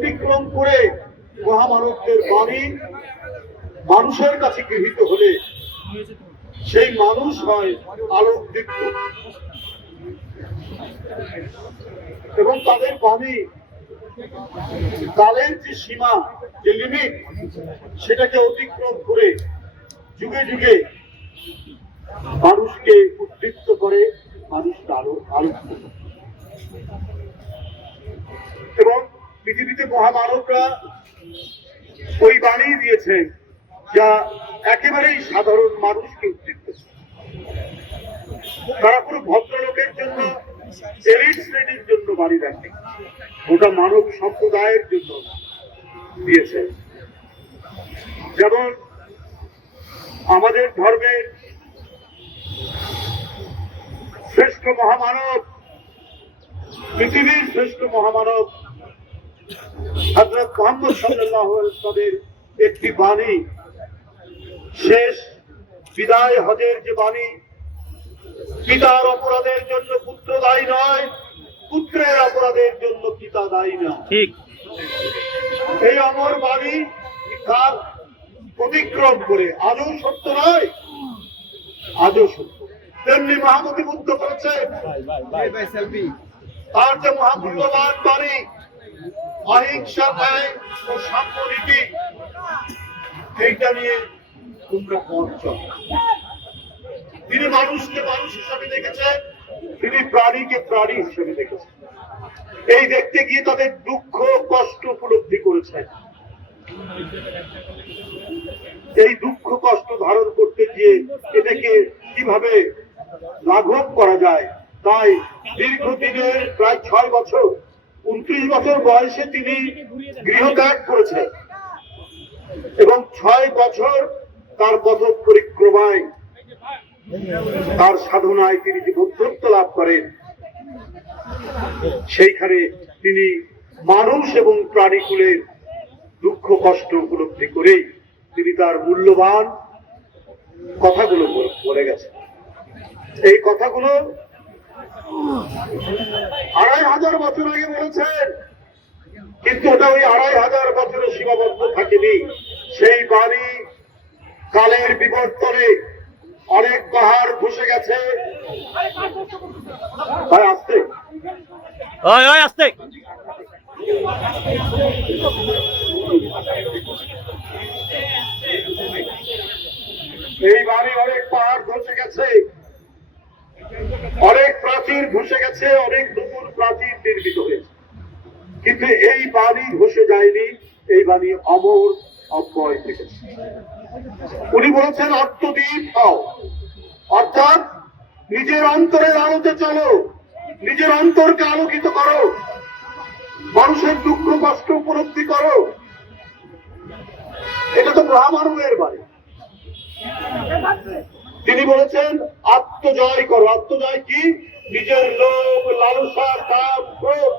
অতিক্রম করে মহামানবদের বাণী মানুষের কাছে গৃহীত হলে সেই মানুষ হয় আলোকদীপ্ত এবং তাদের বাণী কালের যে সীমা, যে লিমিট সেটাকে অতিক্রম করে যুগে যুগে মানুষকে উদ্দীপ্ত করে, মানুষকে আলো আলোকিত করে। পৃথিবীতে মহামানবরা ওই বাণী দিয়েছে যা একেবারেই সাধারণ মানুষকে উদ্দীপ্ত। তারা কোনো ভদ্রলোকের জন্য, এলিট শ্রেণির জন্য বাড়ি দেখে ওটা মানব সম্প্রদায়ের জন্য দিয়েছে। যেমন আমাদের ধর্মের শ্রেষ্ঠ মহামানব, পৃথিবীর শ্রেষ্ঠ মহামানব হজরত মোহাম্মদ সাল্লাহ একটি বাণী শেষ বিদায় হজের যে বাণী পিতার অপরাধের জন্য পুত্র দায়ী নয় পুত্রের অপরাধের জন্য পিতা দায়ী নয় ঠিক। এই অমর বাণী তার অতিক্রম করে আজও সত্য নয় আজও সত্য। তেমনি মহামতি বুদ্ধ করেছে তার যে মহামূল্যবান বাণী অহিংসা ন্যায় ও সাম্য এইটা নিয়ে তোমরা পথ তিনি মানুষকে মানুষ হিসাবে দেখেছেন তিনি প্রাণীকে প্রাণী হিসেবে দেখেছেন এই দেখতে গিয়ে তাদের দুঃখ, কষ্ট উপলব্ধি করেছেন এই দুঃখ, কষ্ট ধারণ করতে গিয়ে এটাকে কীভাবে লাঘব করা যায়, তাই দীর্ঘদিনের, প্রায় ছয় বছর উনত্রিশ বছর বয়সে তিনি গৃহত্যাগ করেছেন এবং ছয় বছর তার পথ পরিক্রমায় তার সাধনায় তিনি যে বৌদ্ধত্ব লাভ করেন, সেইখানে তিনি মানুষ এবং প্রাণীকুলের দুঃখ, কষ্ট উপলব্ধি করেই তিনি তার মূল্যবান কথাগুলো বলে গেছেন। এই কথাগুলো আড়াই হাজার বছর আগে বলেছেন কিন্তু ওটা ওই আড়াই হাজার বছরে সীমাবদ্ধ থাকেনি। সেই বাণী কালের বিবর্তনে অনেক পাহাড় ধসে গেছে। ভাই আসতে। এই বাড়ি অনেক পাহাড় ধসে গেছে। অনেক প্রাচীর ধসে গেছে অনেক নতুন প্রাচীর নির্মিত হয়েছে। কিন্তু এই বাড়ি ধসে যায়নি, এই বাড়ি অমর অব্যয় থেকেছে। উনি বলেছেন আত্মদ্বীপ হও। অর্থাৎ নিজের অন্তরের আলোতে চলো, নিজের অন্তরকে আলোকিত করো, মানুষের দুঃখ, কষ্ট উপলব্ধি করো। এটা তো মহামানবের বাড়ি তিনি বলেছেন, আত্মজয় করো। আত্মজয় কি? নিজের লোভ, লালসা কাম ক্রোধ,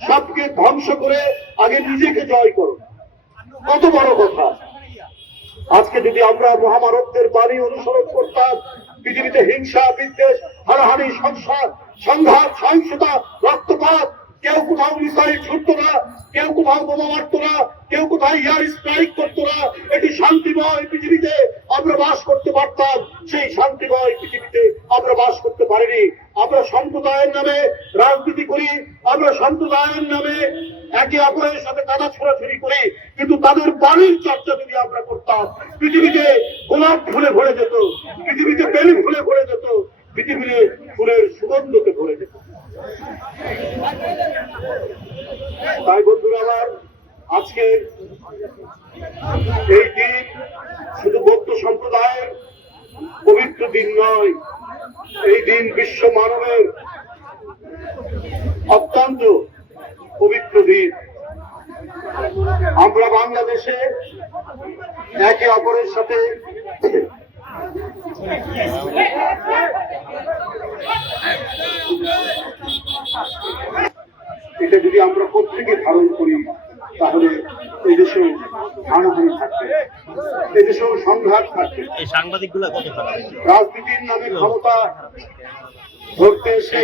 সবকে ধ্বংস করে আগে নিজেকে জয় করো। কত বড় কথা। আজকে যদি আমরা মহামানবদের বাণী অনুসরণ করতাম, পৃথিবীতে হিংসা, বিদ্বেষ হানাহানি সংসার, সংঘাত, সহিংসতা, রক্তপাত, কেউ কোথাও মিসাইল ছুটতো না কেউ কোথাও বোমা মারতো না, কেউ কোথাও ইয়ার স্ট্রাইক করতো না। এটি শান্তিময় পৃথিবীতে আমরা বাস করতে পারতাম। সেই শান্তিময় পৃথিবীতে আমরা বাস করতে পারিনি। আমরা সম্প্রদায়ের নামে রাজনীতি করি, আমরা সম্প্রদায়ের নামে একে অপরের সাথে কাদা ছোড়াছুরি করি। কিন্তু তাদের বাণীর চর্চা যদি আমরা করতাম, পৃথিবীতে গোলাপ ফুলে ভরে যেত, পৃথিবীতে বেলি ফুলে ভরে যেত, পৃথিবীতে ফুলের সুগন্ধতে ভরে যেত। তাই বন্ধুরা আমার আজকের এই দিন শুধু বৌদ্ধ সম্প্রদায়ের পবিত্র দিন নয়, এই দিন বিশ্ব মানবের অত্যন্ত পবিত্র দিন। আমরা বাংলাদেশে একে অপরের সাথে এটা যদি আমরা প্রত্যেকে ধারণ করি তাহলে এদেশেও হানাহানি থাকবে এদেশেও সংঘাত থাকবে। রাজনীতির নামে ক্ষমতা ধরতে এসে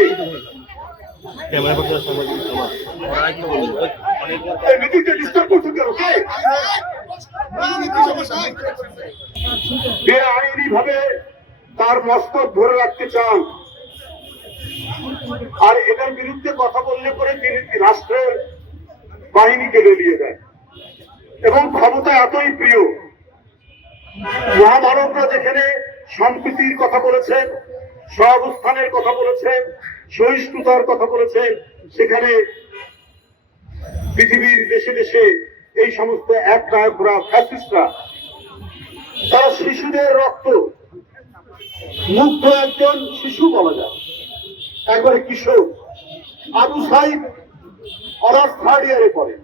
বেআইনি ভাবে তার মস্তক ধরে রাখতে চান। আর এটার বিরুদ্ধে কথা বললে পরে তিনি রাষ্ট্রের বাহিনীকে লেলিয়ে দেন। এবং ক্ষমতা এতই প্রিয়, মহামানবরা যেখানে সম্প্রীতির কথা বলেছেন, সহাবস্থানের কথা বলেছেন, সহিষ্ণুতার কথা বলেছেন, সেখানে পৃথিবীর দেশে দেশে এই সমস্ত এক নায়করা ফ্যাসিস্টরা, তারা শিশুদের রক্ত, মুগ্ধ একজন শিশু বলা যায়। একবারে কিশোর। আবু সাইদ অনার্স থার্ড ইয়ারে পড়ে।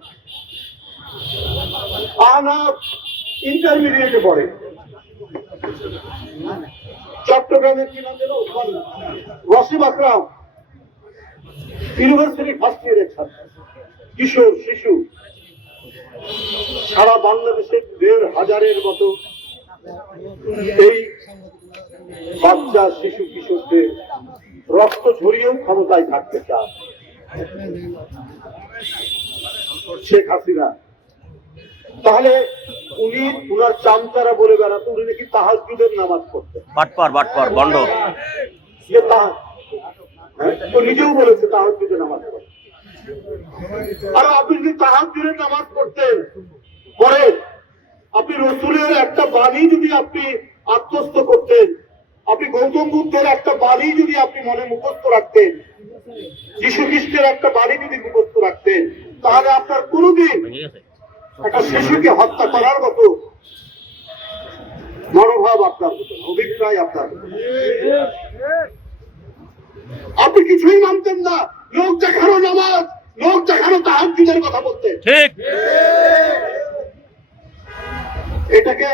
আহনাফ ইন্টারমিডিয়েটে পড়ে। চট্টগ্রামের কি নাম যেন? ওয়াসিম আকরাম। ইউনিভার্সিটি ফার্স্ট ইয়ারের ছাত্র। কিশোর, শিশু। সারা বাংলাদেশের দেড় হাজারের মতো এই বাচ্চা, শিশু, কিশোরদের রক্ত ঝরিয়েও ক্ষমতায় থাকতে চান শেখ হাসিনা। তাহলে উনি উনার চামচারা বলে বেড়াতো উনি নাকি তাহাজুদের নামাজ পড়তেন। বাটপার বাটপার বন্ড হ্যাঁ? ও নিজেও বলেছে তাহাজুদের নামাজ আর আপনি যদি তাহাজুদের নামাজ পড়তেন পরে আপনি রসুলের একটা বাণী যদি আপনি আত্মস্থ করতেন আপনি গৌতম বুদ্ধের একটা বাণী যদি আপনি মনে মুখস্থ রাখতেন যীশু খ্রিস্টের একটা বাণী যদি মুখস্থ রাখতেন তাহলে আপনার কোনোদিন একটা শিশুকে হত্যা করার মতো মনোভাব আপনার হতো না, অভিপ্রায় আপনার আপনি কিছুই মানতেন না লোক দেখানো নামাজ লোক দেখানো তাহাজুদের কথা বলতেন। ঠিক। এটাকে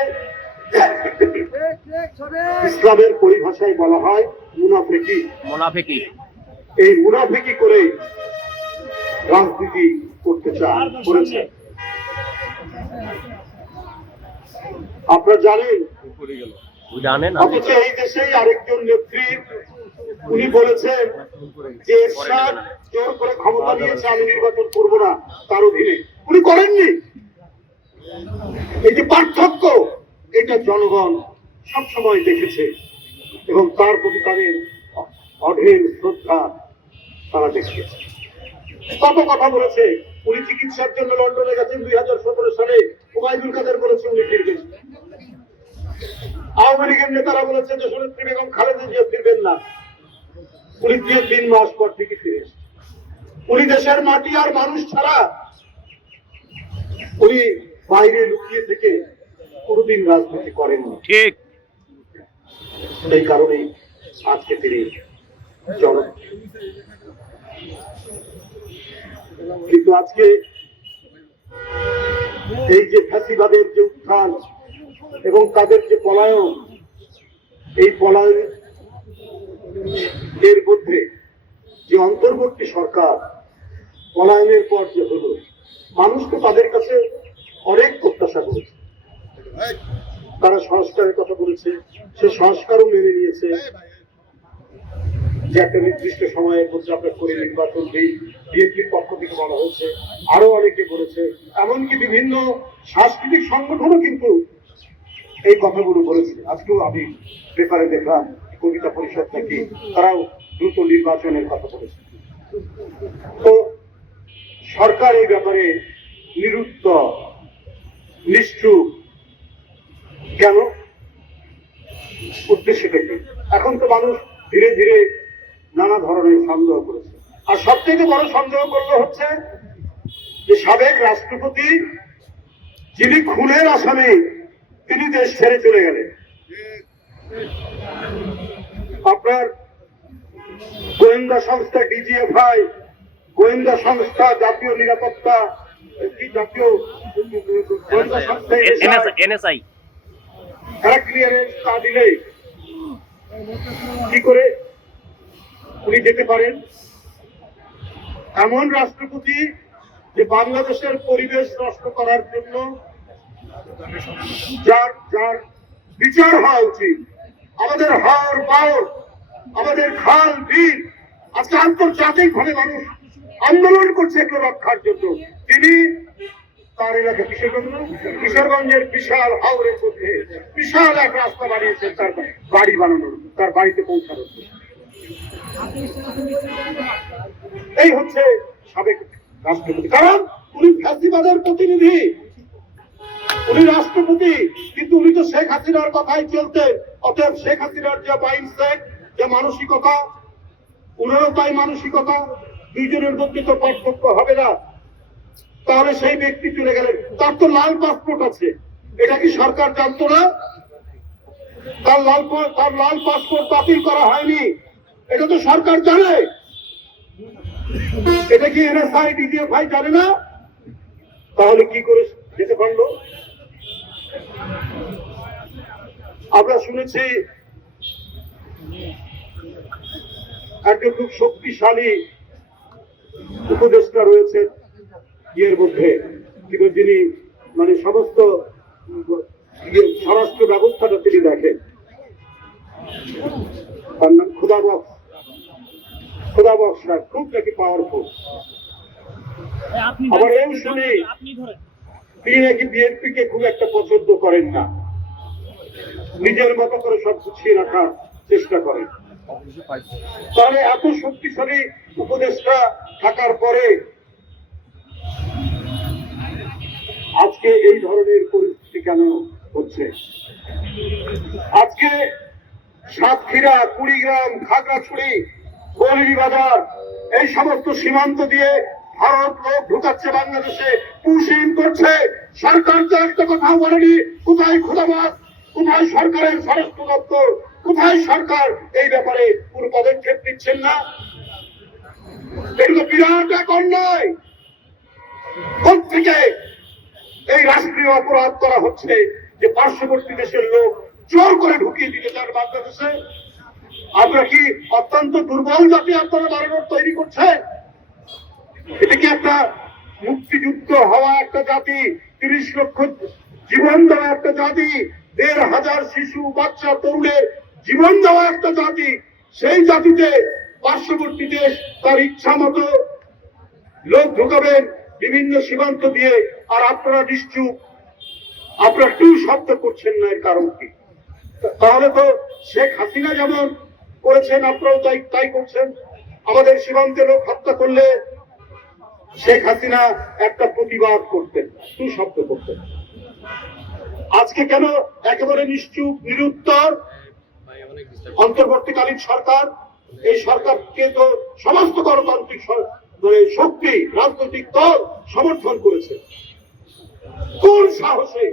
ইসলামের পরিভাষায় বলা হয় মুনাফেকি। মোনাফেকি। এই মুনাফেকি করে রাজনীতি করতে চান করেছে। আপনারা জানেন? জানেন অথচ এই দেশেই আরেকজন নেত্রী উনি বলেছেন যে এরশাদ জোর করে ক্ষমতা নিয়েছে আমি নির্বাচন করব না তার অধীনে। উনি করেননি। এই যে পার্থক্য। এটা জনগণ সবসময় দেখেছে এবং তার প্রতি তাদের অঢেল শ্রদ্ধা তারা দেখিয়েছে। কত কথা বলেছে, উনি চিকিৎসার জন্য লন্ডনে গেছেন দুই হাজার সতেরো সালে ওবায়দুল কাদের বলেছে উনি ফিরবেন। আওয়ামী লীগের নেতারা বলেছে যে সুনেত্রী বেগম খালেদা জিয়া ফিরবেন না। উনি দিয়ে তিন মাস পর থেকে ফিরে উনি দেশের মাটি আর মানুষ ছাড়া উনি বাইরে লুকিয়ে থেকে কোনোদিন রাজনীতি করেননি। ঠিক। সেই কারণেই আজকে তিনি জন কিন্তু আজকে এই যে ফ্যাসিবাদের যে উত্থান এবং তাদের যে পলায়ন এই পলায়ন এর মধ্যে যে অন্তর্বর্তী সরকার পলায়নের পর যে হলো মানুষ তো তাদের কাছে অনেক প্রত্যাশা করেছে। তারা সংস্কারের কথা বলেছে সে সংস্কারও মেনে নিয়েছে। যে একটা নির্দিষ্ট সময়ের মধ্যে আমরা করে নির্বাচন দিই বিএনপির পক্ষ থেকে বলা হয়েছে আরও অনেকে বলেছে এমনকি বিভিন্ন সাংস্কৃতিক সংগঠনও কিন্তু এই কথাগুলো বলেছে। আজকেও আমি পেপারে দেখলাম কবিতা পরিষদ থেকে তারাও দ্রুত নির্বাচনের কথা বলেছে। তো সরকার এই ব্যাপারে নিরুত্তর নিশ্চুপ কেন? উদ্দেশ্যটা কি এখন তো মানুষ ধীরে ধীরে নানা ধরনের সন্দেহ করেছে। আর সব থেকে বড় সন্দেহ করল হচ্ছে যে সাবেক রাষ্ট্রপতি, যিনি খুনের আসামে তিনি দেশ ছেড়ে চলে গেলেন। আপনার গোয়েন্দা সংস্থা ডিজিএফআই, গোয়েন্দা সংস্থা জাতীয় নিরাপত্তা জাতীয়? গোয়েন্দা সংস্থা এনএসআই। কি করে উনি যেতে পারেন? এমন রাষ্ট্রপতি যে বাংলাদেশের পরিবেশ নষ্ট করার জন্য যার যার বিচার হওয়া উচিত। আমাদের হাওর বাওর আমাদের খাল বিল আজকে আন্তর্জাতিক ভাবে মানুষ আন্দোলন করছে এগুলো রক্ষার জন্য। তিনি তার এলাকা কিশোরগঞ্জ। কিশোরগঞ্জের বিশাল হাওড়ের মধ্যে বিশাল এক রাস্তা বানিয়েছেন তার বাড়ি বানানোর, তার বাড়িতে পৌঁছানোর এই হচ্ছে সাবেক রাষ্ট্রপতি। কারণ উনি ফ্যাসিবাদের প্রতিনিধি। উনি রাষ্ট্রপতি, কিন্তু উনি তো শেখ হাসিনার কথাই চলতে। অতএব শেখ হাসিনার যে মাইন্ডসেট যে মানসিকতা, উনারও তাই মানসিকতা, দুইজনের মধ্যে তো পার্থক্য হবে না। তাহলে সেই ব্যক্তি চলে গেলেন। তার তো লাল পাসপোর্ট আছে। এটা কি সরকার জানতো না? তার লাল তার লাল পাসপোর্ট বাতিল করা হয়নি। এটা তো সরকার জানে। এটা কি এনএসআই ডিজিএফআই জানে না? তাহলে কি করে যেতে পারল? আমরা শুনেছি একজন খুব শক্তিশালী উপদেষ্টা রয়েছে ইয়ের মধ্যে কিন্তু যিনি মানে সমস্ত স্বরাষ্ট্র ব্যবস্থাটা তিনি দেখেন। তার নাম খুদাবক্স সাহেব খুব নাকি পাওয়ারফুল আবার এও শুনি তিনি নাকি বিএনপি কে খুব একটা পছন্দ করেন না। নিজের মতো করে সব গুছিয়ে রাখার চেষ্টা করেন। তাহলে এত শক্তিশালী উপদেষ্টা থাকার পরে আজকে এই ধরনের পরিস্থিতি কেন হচ্ছে? আজকে সাতক্ষীরা, কুড়িগ্রাম, খাগড়াছড়ি বলবি বাজার এই সমস্ত সীমান্ত দিয়ে ভারত লোক ঢুকাচ্ছে বাংলাদেশে পুশিন করছে। সরকার তো একটা কথাও বলেনি, কোথায় খুদাবাদ? কোথায় সরকারের স্বরাষ্ট্র দপ্তর? কোথায় সরকার? এই ব্যাপারে কোনো পদক্ষেপ নিচ্ছেন না। এগুলো বিরাট এক অন্যায় থেকে এই রাষ্ট্রীয় অপরাধ করা হচ্ছে যে পার্শ্ববর্তী দেশের লোক জোর করে ঢুকিয়ে দিতে চান বাংলাদেশে। আমরা কি অত্যন্ত দুর্বল জাতি আপনারা বাড়ানোর তৈরি করছেন? এটা কি একটা মুক্তিযুক্ত হওয়া একটা জাতি, তিরিশ লক্ষ জীবন দেওয়া একটা জাতি, দেড় হাজার শিশু, বাচ্চা তরুণের জীবন দেওয়া একটা জাতি? সেই জাতিতে পার্শ্ববর্তী দেশ তার ইচ্ছা মতো লোক ঢুকাবেন। বিভিন্ন সীমান্ত দিয়ে, আর আপনারা নিশ্চুপ। আপনারা টু শব্দ করছেন না এর কারণ কি? তাহলে তো শেখ হাসিনা যেমন করেছেন, আপনারাও তাই তাই করছেন। আমাদের সীমান্তে লোক হত্যা করলে শেখ হাসিনা একটা প্রতিবাদ করতেন টু শব্দ করতেন। আজকে কেন একেবারে নিশ্চুপ, নিরুত্তর? অন্তর্বর্তীকালীন সরকার, এই সরকারকে তো সমস্ত গণতান্ত্রিক শক্তি, রাজনৈতিক দল সমর্থন করেছে। কোন সাহসে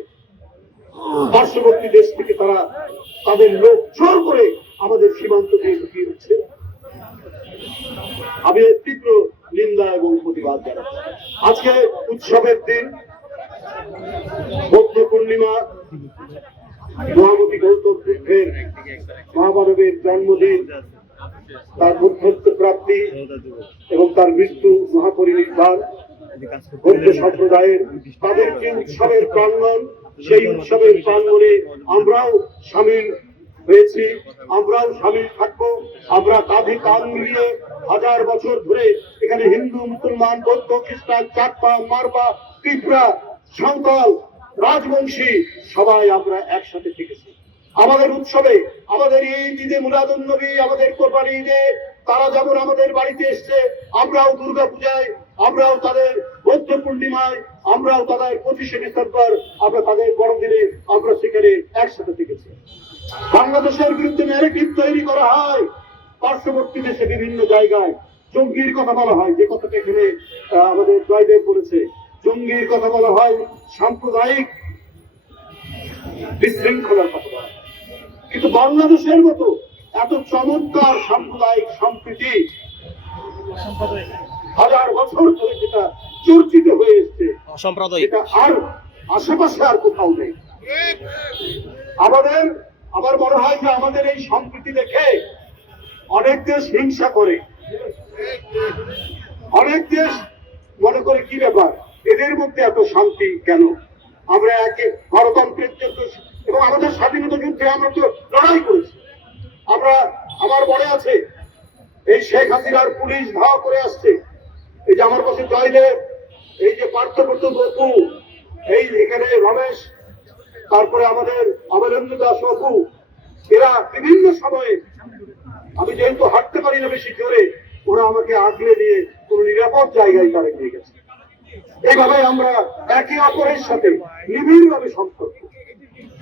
পার্শ্ববর্তী দেশ থেকে তারা তাদের লোক জোর করে আমাদের সীমান্ত দিয়ে ঢুকিয়ে দিচ্ছে? আমি তীব্র নিন্দা এবং প্রতিবাদ আজকে উৎসবের দিন। বৌদ্ধ পূর্ণিমা, মহামতি গৌতম বুদ্ধের মহামানবের জন্মদিন, তার বুদ্ধত্ব প্রাপ্তি এবং তার আমরাও সামিল হয়েছি, আমরাও সামিল থাকব। আমরা কান হাজার বছর ধরে এখানে হিন্দু, মুসলমান, বৌদ্ধ, খ্রিস্টান চাকপা মারবা ত্রিপুরা, সাঁওতাল, রাজবংশী, সবাই আমরা একসাথে থেকেছি। আমাদের উৎসবে, আমাদের এই ঈদে মুরাদুল নবী আমাদের কোরবানি ঈদে, তারা যেমন আমাদের বাড়িতে এসছে, আমরাও দুর্গা পূজায় আমরাও তাদের বৌদ্ধ পূর্ণিমায়, আমরাও তাদের পঁচিশে ডিসেম্বর, আমরা তাদের বড়দিনে আমরা সেখানে একসাথে থেকেছি। বাংলাদেশের বিরুদ্ধে ন্যারেটিভ তৈরি করা হয়। পার্শ্ববর্তী দেশে বিভিন্ন জায়গায় জঙ্গির কথা বলা হয়, যে কথাটা এখানে আমাদের জয়দেব বলেছে। জঙ্গির কথা বলা হয়, সাম্প্রদায়িক বিশৃঙ্খলার কথা বলা হয়। কিন্তু বাংলাদেশের মতো এত চমৎকার সাম্প্রদায়িক সম্প্রীতি হাজার বছর ধরে যেটা চর্চিত হয়ে এসছে অসাম্প্রদায়িক। এটা আর আশেপাশে আর কোথাও নেই। আমাদের আমার মনে হয় যে আমাদের এই সম্প্রীতি দেখে অনেক দেশ হিংসা করে। অনেক দেশ মনে করে কি ব্যাপার? এদের মধ্যে এত শান্তি কেন? আমরা একে গণতন্ত্রের জন্য এবং আমাদের স্বাধীনতা যুদ্ধে আমরা তো লড়াই করেছি। আমরা আমার মনে আছে এই শেখ হাসিনার পুলিশ ধাওয়া করে আসছে। এই যে আমার পাশে জয়দেব এই যে পার্থপ্রত বপু, এই এখানে রমেশ, তারপরে আমাদের অমলেন্দু দাস অপু এরা বিভিন্ন সময়ে, আমি যেহেতু হাঁটতে পারি না বেশি জোরে, ওরা আমাকে আগলে নিয়ে কোন নিরাপদ জায়গায় তারা নিয়ে গেছে। এইভাবে আমরা একে অপরের সাথে নিবিড় ভাবে সম্পর্ক।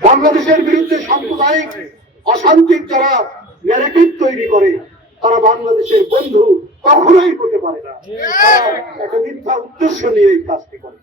বাংলাদেশের বিরুদ্ধে সাম্প্রদায়িক অশান্তির যারা ন্যারেটিভ তৈরি করে তারা বাংলাদেশের বন্ধু কখনোই হতে পারে না। একটা মিথ্যা উদ্দেশ্য নিয়ে এই কাজটি করে।